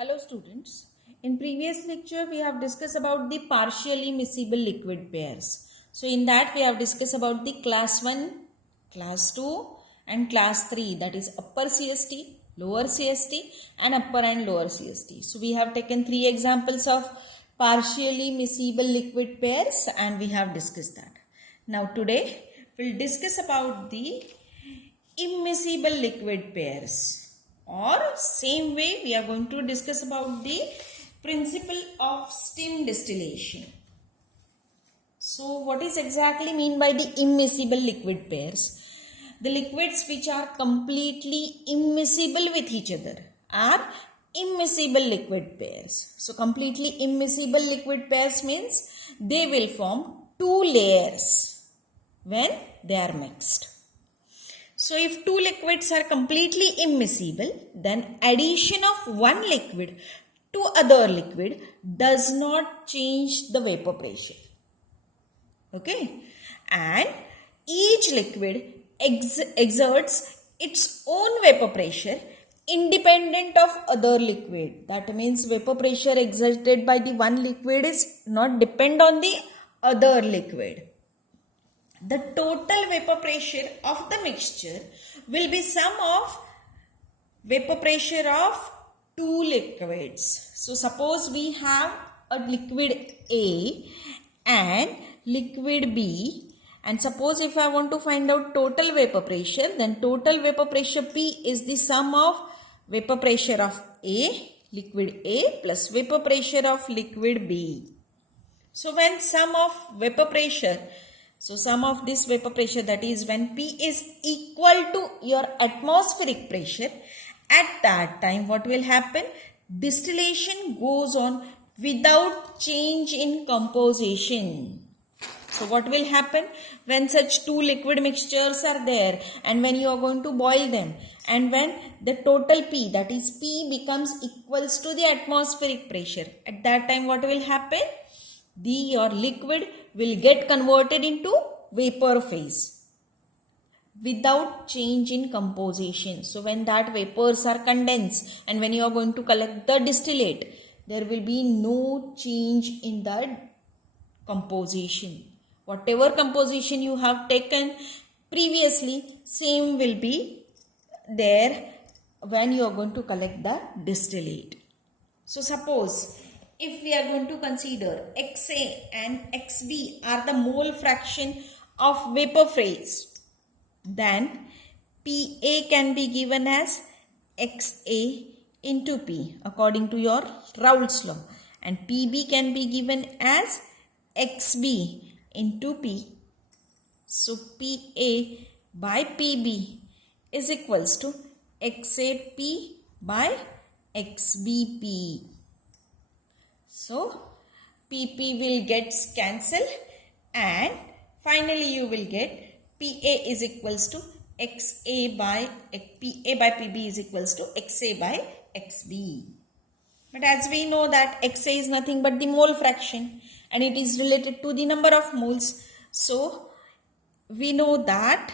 Hello students. In previous lecture we have discussed about the partially miscible liquid pairs. So in that we have discussed about the class 1, class 2 and class 3, that is upper CST, lower CST and upper and lower CST. So we have taken 3 examples of partially miscible liquid pairs and we have discussed that. Now today we'll discuss about the immiscible liquid pairs. Or same way we are going to discuss about the principle of steam distillation. So what is exactly mean by the immiscible liquid pairs? The liquids which are completely immiscible with each other are immiscible liquid pairs. So completely immiscible liquid pairs means they will form two layers when they are mixed. So if two liquids are completely immiscible, then addition of one liquid to other liquid does not change the vapor pressure. Okay? And each liquid exerts its own vapor pressure independent of other liquid. That means vapor pressure exerted by the one liquid is not depend on the other liquid. The total vapor pressure of the mixture will be sum of vapor pressure of two liquids. So suppose we have a liquid A and liquid B, and suppose if I want to find out total vapor pressure, then total vapor pressure P is the sum of vapor pressure of A, liquid A, plus vapor pressure of liquid B. So when sum of vapor pressure, so sum of this vapor pressure, that is when P is equal to your atmospheric pressure, at that time what will happen? Distillation goes on without change in composition. So what will happen when such two liquid mixtures are there and when you are going to boil them, and when the total P, that is P, becomes equals to the atmospheric pressure, at that time what will happen? Your liquid will get converted into vapor phase without change in composition. So when that vapors are condensed and when you are going to collect the distillate, there will be no change in the composition. Whatever composition you have taken previously, same will be there when you are going to collect the distillate. So suppose if we are going to consider XA and XB are the mole fraction of vapor phase, then PA can be given as XA into P according to your Raoult's law, and PB can be given as XB into P. So PA by PB is equals to XAP by XBP. So PP will get cancelled and finally you will get PA is equals to XA by PA by PB is equals to XA by XB. But as we know that XA is nothing but the mole fraction and it is related to the number of moles. So we know that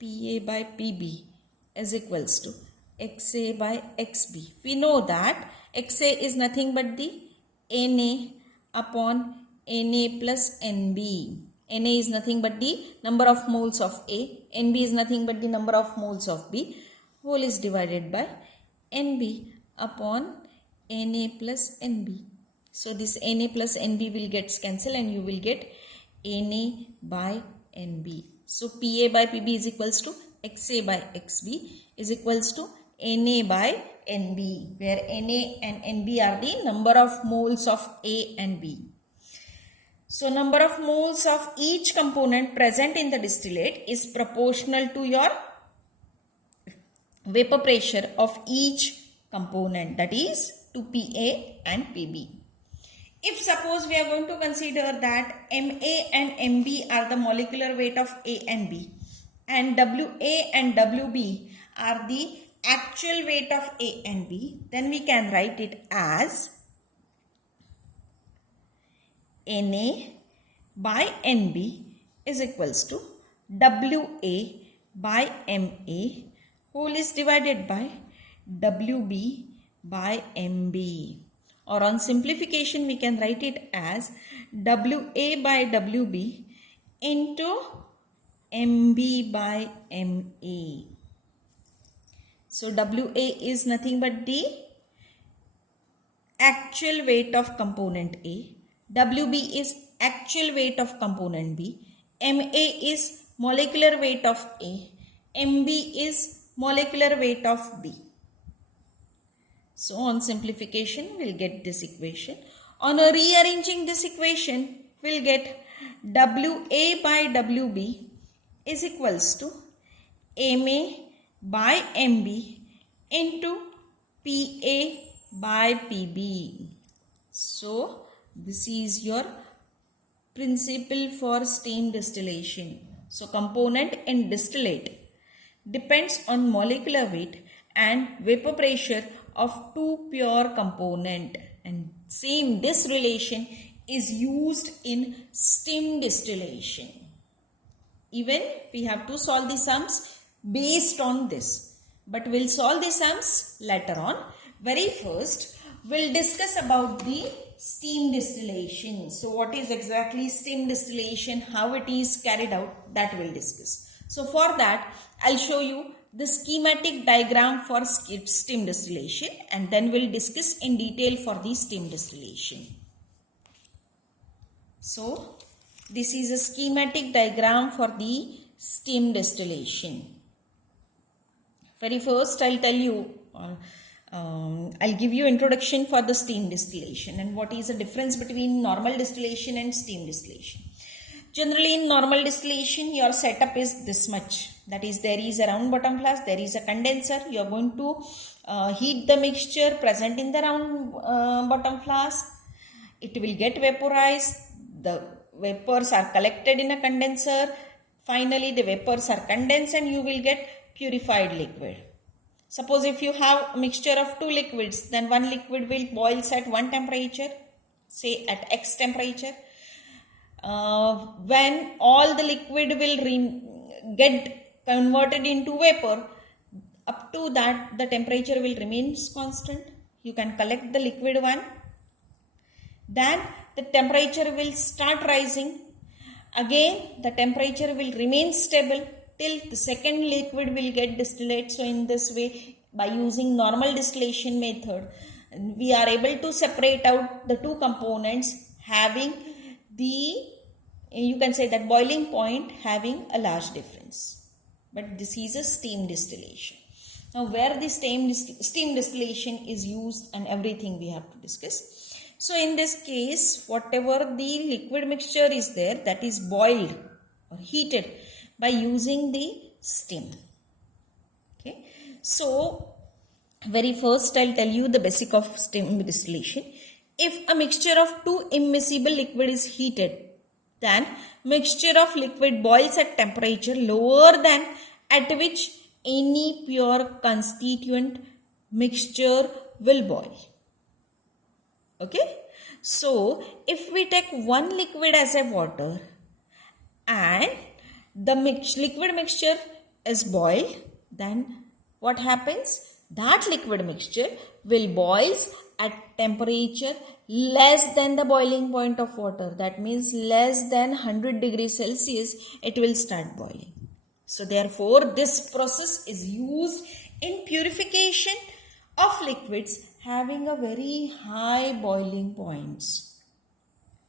PA by PB is equals to XA by XB. We know that XA is nothing but the Na upon Na plus Nb. Na is nothing but the number of moles of A. Nb is nothing but the number of moles of B. Whole is divided by Nb upon Na plus Nb. So this Na plus Nb will get cancelled and you will get Na by Nb. So Pa by Pb is equals to XA by XB is equals to Na by Nb, where Na and Nb are the number of moles of A and B. So number of moles of each component present in the distillate is proportional to your vapor pressure of each component, that is to Pa and Pb. If suppose we are going to consider that Ma and Mb are the molecular weight of A and B, and Wa and Wb are the actual weight of A and B, then we can write it as Na by Nb is equals to Wa by Ma whole is divided by Wb by MB. Or on simplification, we can write it as WA by WB into MB by MA. So WA is nothing but the actual weight of component A. WB is actual weight of component B. MA is molecular weight of A. MB is molecular weight of B. So on simplification, we'll get this equation. On rearranging this equation, we'll get WA by WB is equals to MA by MB into PA by PB. So this is your principle for steam distillation. So component in distillate depends on molecular weight and vapor pressure of two pure component, and same this relation is used in steam distillation. Even we have to solve the sums based on this, but we'll solve the sums later on. Very first we'll discuss about the steam distillation. So what is exactly steam distillation, how it is carried out, that we'll discuss. So for that I'll show you the schematic diagram for steam distillation, and then we'll discuss in detail for the steam distillation. So this is a schematic diagram for the steam distillation. Very first I'll tell you, I'll give you introduction for the steam distillation and what is the difference between normal distillation and steam distillation. Generally in normal distillation your setup is this much, that is there is a round bottom flask, there is a condenser, you are going to heat the mixture present in the round bottom flask, it will get vaporized, the vapors are collected in a condenser, finally the vapors are condensed and you will get purified liquid. Suppose if you have a mixture of two liquids, then one liquid will boils at one temperature, say at X temperature. When all the liquid will get converted into vapor, up to that the temperature will remain constant. You can collect the liquid one. Then the temperature will start rising. Again the temperature will remain stable till the second liquid will get distillate. So in this way, by using normal distillation method, we are able to separate out the two components having the, you can say that boiling point having a large difference. But this is a steam distillation. Now where the steam distillation is used and everything we have to discuss. So in this case, whatever the liquid mixture is there, that is boiled or heated by using the steam. Okay. So very first I'll tell you the basic of steam distillation. If a mixture of two immiscible liquid is heated, then mixture of liquid boils at temperature lower than at which any pure constituent mixture will boil. Okay. So if we take one liquid as a water and the liquid mixture is boiled, then what happens? That liquid mixture will boils at temperature less than the boiling point of water. That means less than 100 degrees Celsius, it will start boiling. So therefore this process is used in purification of liquids having a very high boiling points.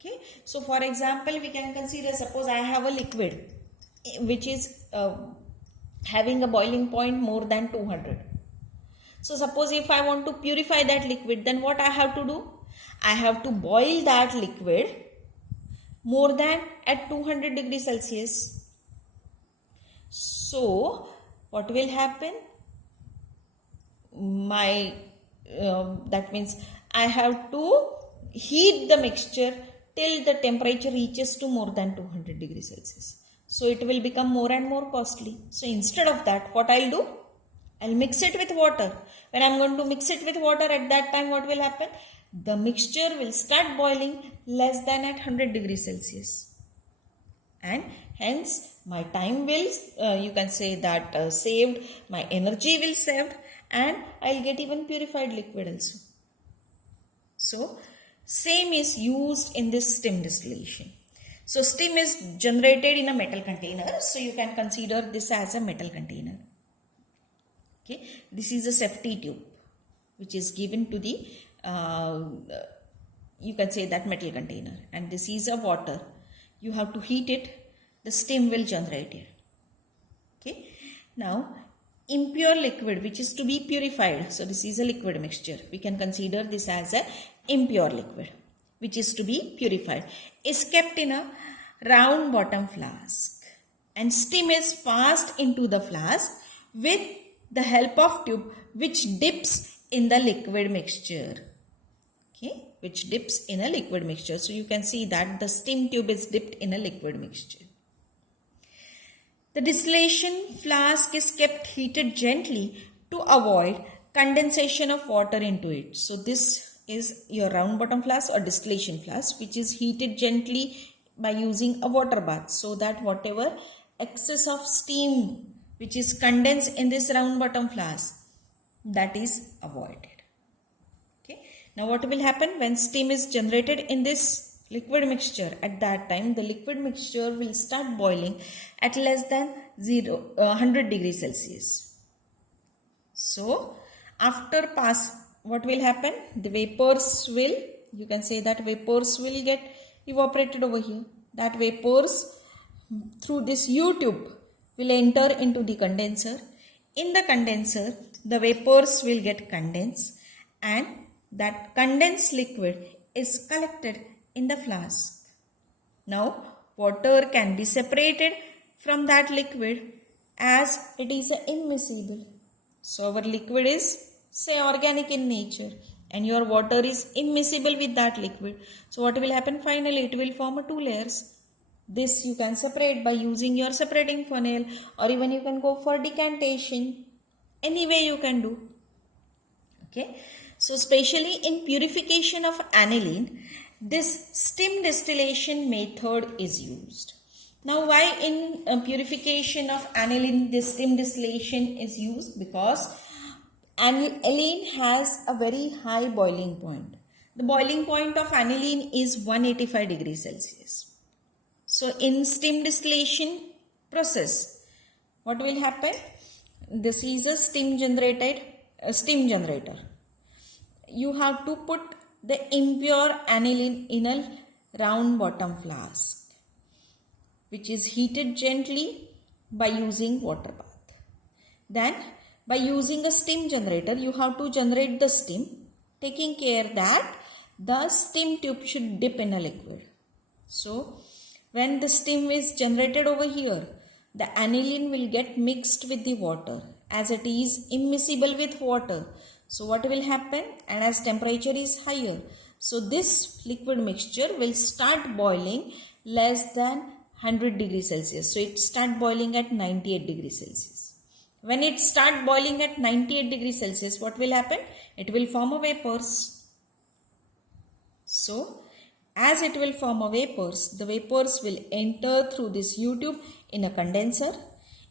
Okay. So for example, we can consider, suppose I have a liquid which is having a boiling point more than 200. So suppose if I want to purify that liquid, then what I have to do? I have to boil that liquid more than at 200 degrees Celsius. So what will happen? That means I have to heat the mixture till the temperature reaches to more than 200 degrees Celsius. So it will become more and more costly. So instead of that, what I'll do? I'll mix it with water. When I'm going to mix it with water, at that time what will happen? The mixture will start boiling less than at 100 degrees Celsius. And hence my time will, you can say that saved, my energy will saved, and I'll get even purified liquid also. So same is used in this steam distillation. So steam is generated in a metal container. So you can consider this as a metal container. Okay, this is a safety tube which is given to the you can say that metal container, and this is a water. You have to heat it, the steam will generate it. Okay, now impure liquid which is to be purified. So this is a liquid mixture. We can consider this as a impure liquid which is to be purified, is kept in a round bottom flask, and steam is passed into the flask with the help of tube which dips in the liquid mixture. Okay, which dips in a liquid mixture. So you can see that the steam tube is dipped in a liquid mixture. The distillation flask is kept heated gently to avoid condensation of water into it. So this is your round bottom flask or distillation flask which is heated gently by using a water bath, so that whatever excess of steam which is condensed in this round bottom flask, that is avoided. Okay. Now what will happen when steam is generated in this liquid mixture? At that time the liquid mixture will start boiling at less than 100 degrees Celsius. So after what will happen? The vapors will, you can say that vapors will get evaporated over here. That vapors through this U-tube will enter into the condenser. In the condenser, the vapors will get condensed, and that condensed liquid is collected in the flask. Now, water can be separated from that liquid as it is immiscible. So, our liquid is, say, organic in nature, and your water is immiscible with that liquid. So, what will happen? Finally, it will form two layers. This you can separate by using your separating funnel, or even you can go for decantation. Any way you can do. Okay. So, especially in purification of aniline, this steam distillation method is used. Now, why in purification of aniline this steam distillation is used? Because aniline has a very high boiling point. The boiling point of aniline is 185 degrees Celsius. So, in steam distillation process, what will happen? This is a steam generator. You have to put the impure aniline in a round bottom flask, which is heated gently by using water bath. Then, by using a steam generator, you have to generate the steam, taking care that the steam tube should dip in a liquid. So, when the steam is generated over here, the aniline will get mixed with the water as it is immiscible with water. So what will happen? And as temperature is higher, so this liquid mixture will start boiling less than 100 degrees Celsius. So it start boiling at 98 degrees Celsius. When it start boiling at 98 degrees Celsius, what will happen? It will form a vapors. So as it will form a vapors, the vapors will enter through this U-tube in a condenser.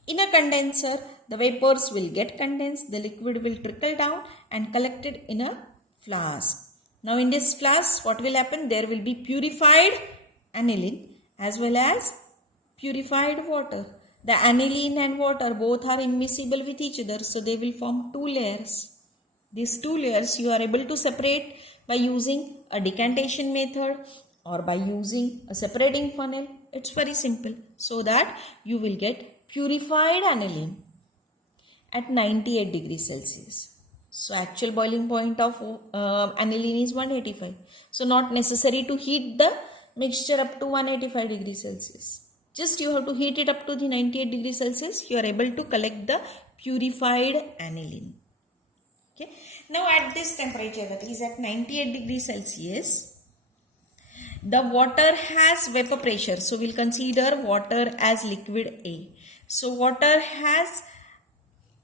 In a condenser, the vapors will get condensed, the liquid will trickle down and collected in a flask. Now in this flask, what will happen? There will be purified aniline as well as purified water. The aniline and water both are immiscible with each other, so they will form two layers. These two layers you are able to separate by using a decantation method or by using a separating funnel. It's very simple, so that you will get purified aniline at 98 degrees Celsius. So actual boiling point of aniline is 185. So not necessary to heat the mixture up to 185 degrees Celsius. Just you have to heat it up to the 98 degrees Celsius. You are able to collect the purified aniline. Okay. Now at this temperature, that is at 98 degrees Celsius, the water has vapor pressure. So we'll consider water as liquid A. So water has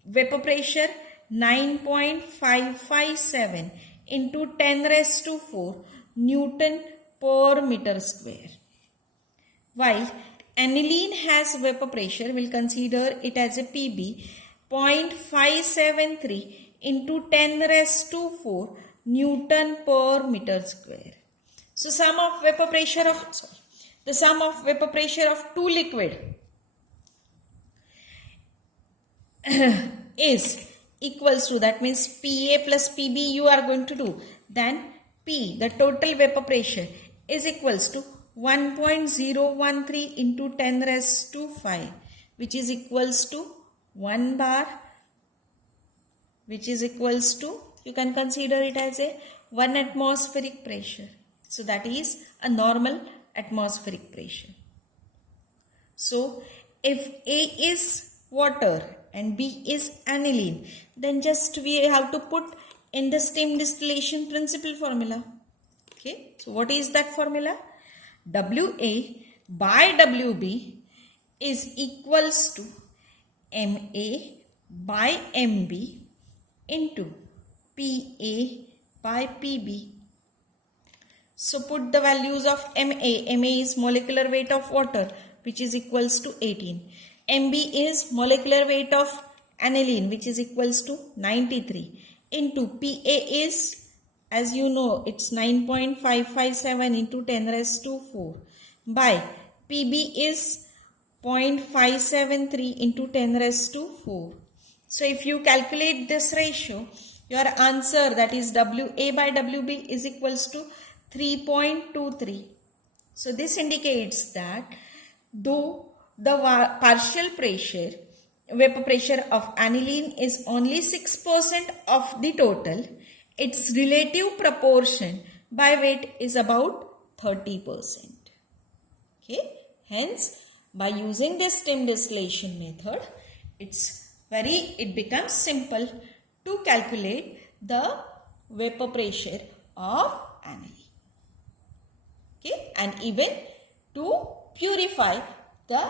vapor pressure 9.557 into 10 raised to 4 Newton per meter square. While aniline has vapor pressure, we'll consider it as a PB 0.573 into 10 raised to 4 Newton per meter square. So the sum of vapor pressure of two liquid is equals to, that means PA plus PB you are going to do, then P, the total vapor pressure, is equals to 1.013 into 10 raised to 5, which is equals to 1 bar, which is equals to, you can consider it as a 1 atmospheric pressure. So that is a normal atmospheric pressure. So if A is water and B is aniline, then just we have to put in the steam distillation principle formula. Okay, so what is that formula? WA by WB is equals to MA by MB into PA by PB. So put the values of MA. MA is molecular weight of water, which is equals to 18. MB is molecular weight of aniline, which is equals to 93. Into PA is, as you know, it's 9.557 into 10 raised to 4. By PB is 0.573 into 10 raised to 4. So if you calculate this ratio, your answer, that is WA by WB, is equals to 3.23. So this indicates that though the partial pressure, vapor pressure of aniline is only 6% of the total, its relative proportion by weight is about 30%. Okay, hence by using this steam distillation method, it becomes simple to calculate the vapor pressure of aniline. Okay, and even to purify the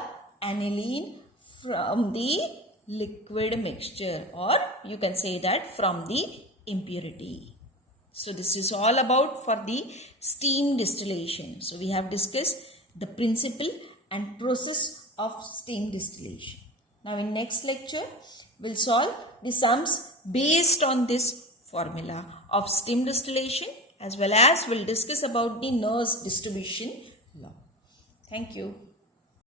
aniline from the liquid mixture, or you can say that from the impurity. So this is all about for the steam distillation. So we have discussed the principle and process of steam distillation. Now in next lecture, we'll solve the sums based on this formula of steam distillation, as well as we'll discuss about the Nernst distribution law. Thank you.